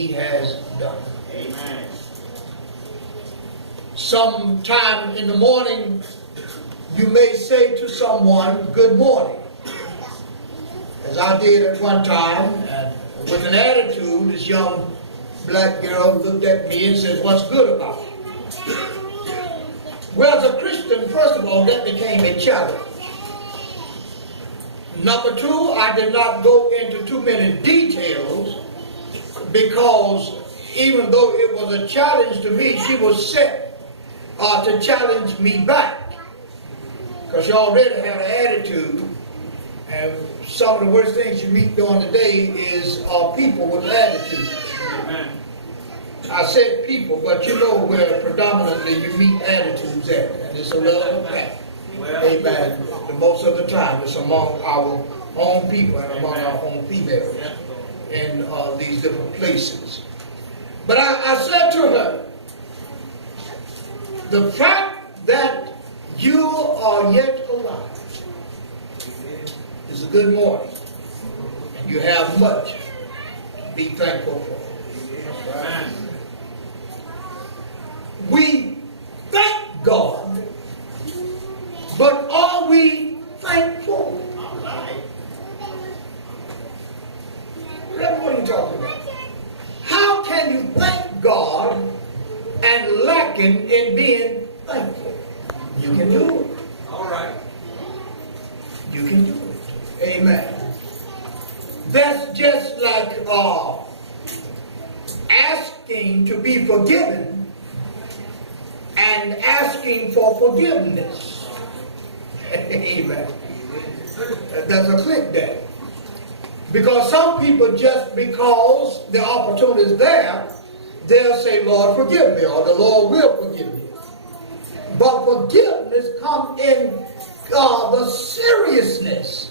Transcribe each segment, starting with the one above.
he has done. Amen. Sometime in the morning, you may say to someone, good morning. As I did at one time, and with an attitude, this young black girl looked at me and said, what's good about it? Well, as a Christian, first of all, that became a challenge. Number two, I did not go into too many details because even though it was a challenge to me, she was set to challenge me back. Because she already had an attitude, and some of the worst things you meet during the day is people with attitude. Amen. I said people, but you know where predominantly you meet attitudes at, and it's a relevant fact. Amen. The most of the time, it's among our own people and among our own females in these different places. But I said to her, the fact that you are yet alive is a good morning, and you have much to be thankful for. Amen. We thank God, but are we thankful? That's what are you talking about? How can you thank God and lacking in being thankful? You can do it. All right. You can do it. Amen. That's just like asking to be forgiven and asking for forgiveness. Amen. That's a click there. Because some people, just because the opportunity is there, they'll say, Lord, forgive me, or the Lord will forgive me. But forgiveness comes in the seriousness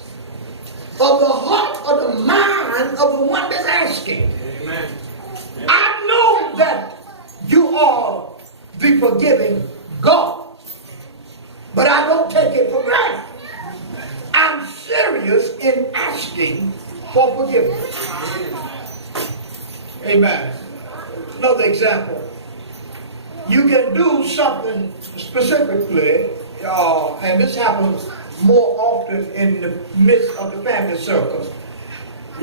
of the heart, of the mind of the one that's asking. Amen. I know that you are the forgiving God, but I don't take it for granted. I'm serious in asking for forgiveness. Amen. Another example. You can do something specifically, and this happens more often in the midst of the family circles.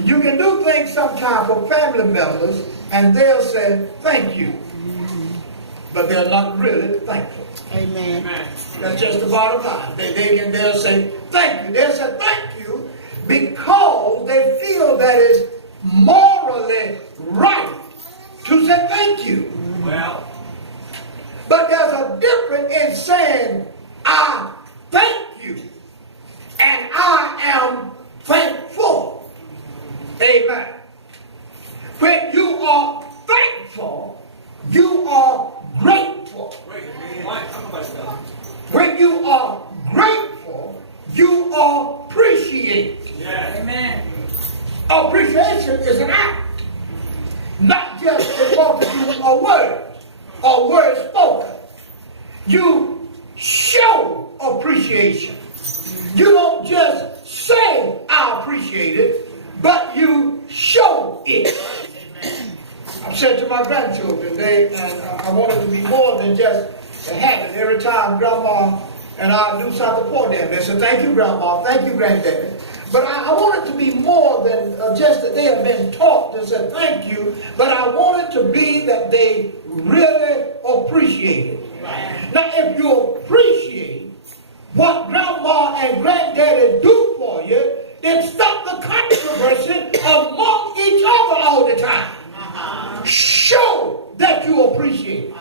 You can do things sometimes for family members, and they'll say, thank you. But they're not really thankful. Amen. That's just the bottom line. They'll say, thank you. They'll say, thank you, because they feel that it's morally right to say thank you. Well. But there's a difference in saying, I thank you, and I am thankful. Amen. When you are thankful, you are grateful. When you are grateful, you appreciate. Yes. Amen. Appreciation is an act, not just a multitude of words or words spoken. You show appreciation. You don't just say I appreciate it, but you show it. I've said to my grandchildren, I want it to be more than just a habit. Every time Grandma and I do something for them, they say, thank you, Grandma, thank you, Granddaddy. But I want it to be more than just that they have been taught to say thank you, but I want it to be that they really appreciate it. Now, if you appreciate what Grandma and Granddaddy do for you, then stop the controversy among each other all the time. Show that you appreciate it.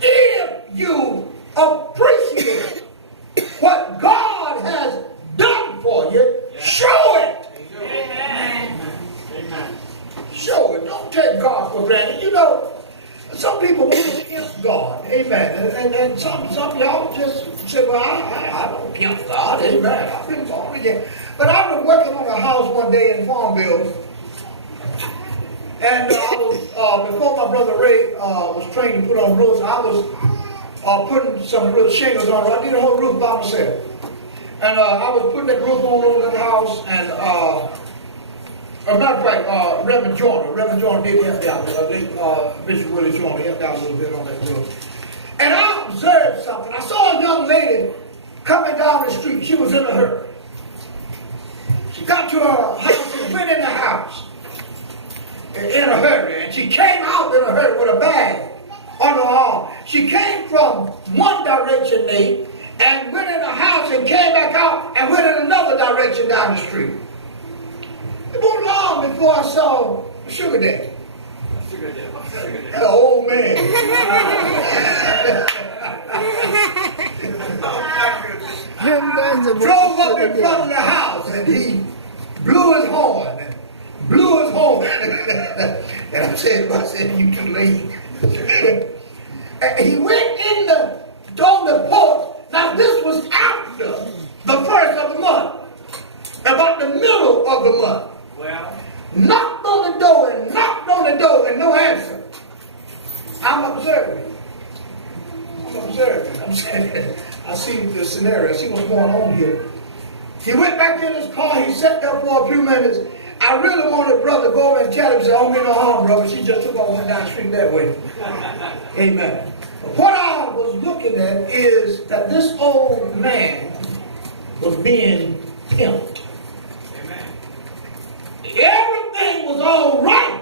If you appreciate what God has done for you, show it. Amen. Show it. Don't take God for granted. You know, some people want to pimp God. Amen. And some of y'all just say, well, I don't pimp God. Amen. I've been born again. But I've been working on a house one day in Farmville. And I was, before my brother Ray was trained to put on roofs, I was putting some roof shingles on. I did the whole roof by myself. And I was putting that roof on that house, and As a matter of fact, Reverend Joyner did help me out. Bishop Willie Joyner helped out a little bit on that road. And I observed something. I saw a young lady coming down the street. She was in a hurry. She got to her house and went in the house in a hurry. And she came out in a hurry with a bag on her arm. She came from one direction, Nate, and went in the house and came back out and went in another direction down the street. It wasn't long before I saw Sugar Daddy. That old man. Drove up in front of the house and he blew his horn. And I said, you too late. And he went on the porch. Now this was after the first of the month. About the middle of the month. Well, knocked on the door and no answer. I'm observing. I see the scenario. I see what's going on here. He went back in his car. He sat there for a few minutes. I really wanted brother to go over and tell him, say, don't mean no harm, brother. She just took off and went down the street that way. Amen. What I was looking at is that this old man was being pimped. Everything was all right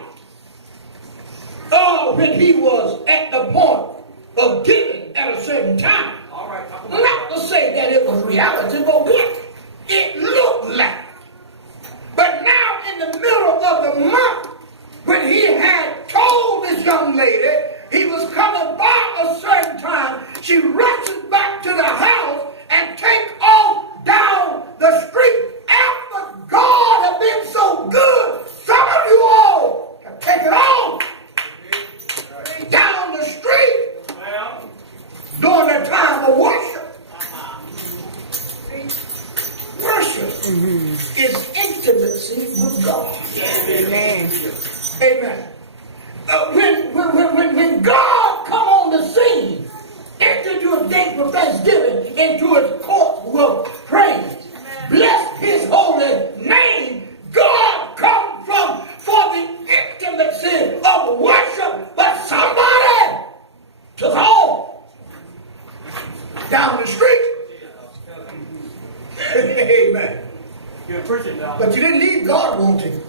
when he was at the point of giving at a certain time. all right. Not to say that it was reality, but what it looked like. But now in the middle of the month, when he had told this young lady he was coming by a certain time, she rushes back to the house and takes off down the street. After God had been so good, some of you all have taken off down the street during the time of worship. Worship is intimacy with God. Amen. Amen. When God come on the scene, enter into a gate for thanksgiving, into his courts with praise. Bless his holy name. God come from for the intimacy of worship, but somebody took off down the street. Amen. You're preaching, Doc. But you didn't leave God wanting.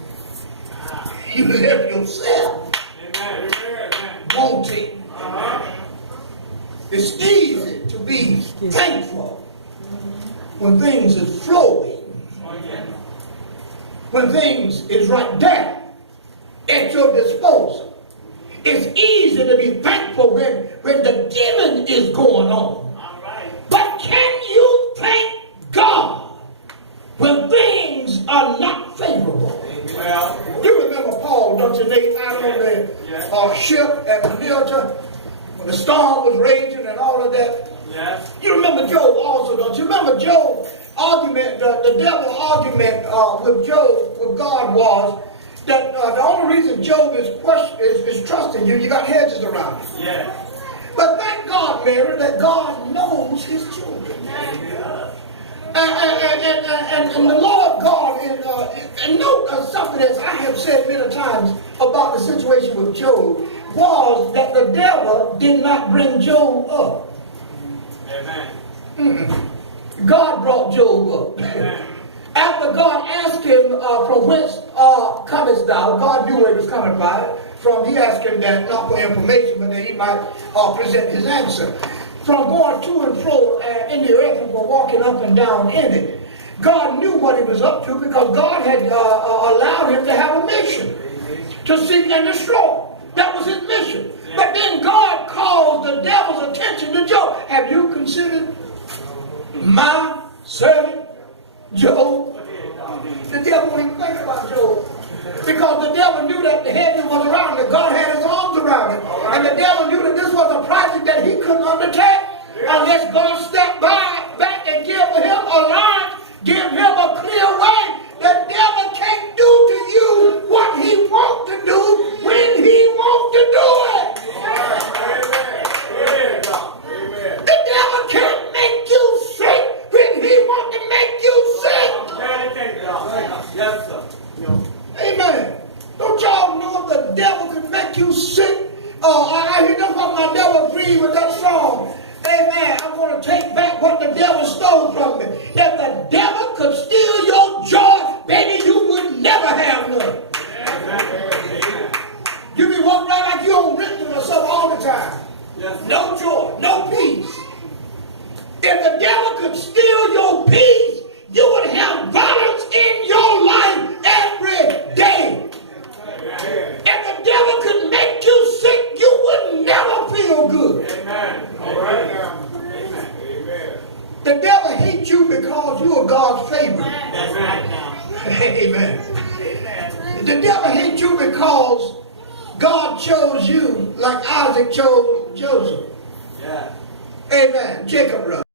You left yourself Amen. wanting. It's easy to be thankful when things is flowing, when things is right there at your disposal. It's easy to be thankful when the giving is going on. But can you thank God when things are not favorable? Well, You remember Paul, don't you, Nate, out on the ship at Malta when the storm was raging and all of that? yes. You remember Job also, don't you? Remember Job's argument, the devil's argument with Job, with God was that the only reason Job is trusting you, you got hedges around it. Yes. But thank God, Mary, that God knows his children. And the Lord God, and note something that I have said many times about the situation with Job, was that the devil did not bring Job up. Amen. God brought Job up. Amen. After God asked him, from whence comest thou? God knew where he was coming by. He asked him that not for information, but that he might present his answer. From going to and fro in the earth and for walking up and down in it. God knew what he was up to because God had allowed him to have a mission to seek and destroy. That was his mission. But then God calls the devil's attention to Job. Have you considered my servant Job? The devil wouldn't even think about Job. Because the devil knew that the heaven was around him, that God had his arms around him. And the devil knew that this was a project that he couldn't undertake unless God stepped back and give him a line, give him a clear way. The devil can't do to you what he wants to do when he wants to do it. The devil can't make you sick when he wants to make you sick. Yes, sir. Amen. the devil could make you sick. I hear them talking about never agree with that song. Amen. I'm going to take back what the devil stole from me. If the devil could steal your joy, baby, you would never have none. You be walking around like you on Ritalin or something all the time. No joy, no peace. If the devil could steal your peace, you would have violence in your life every day. If the devil could make you sick, you would never feel good. Amen. All right now. Amen. The devil hates you because you are God's favorite. That's right now. Amen. The devil hates you because God chose you like Isaac chose Joseph. Yeah. Amen. Jacob, brother.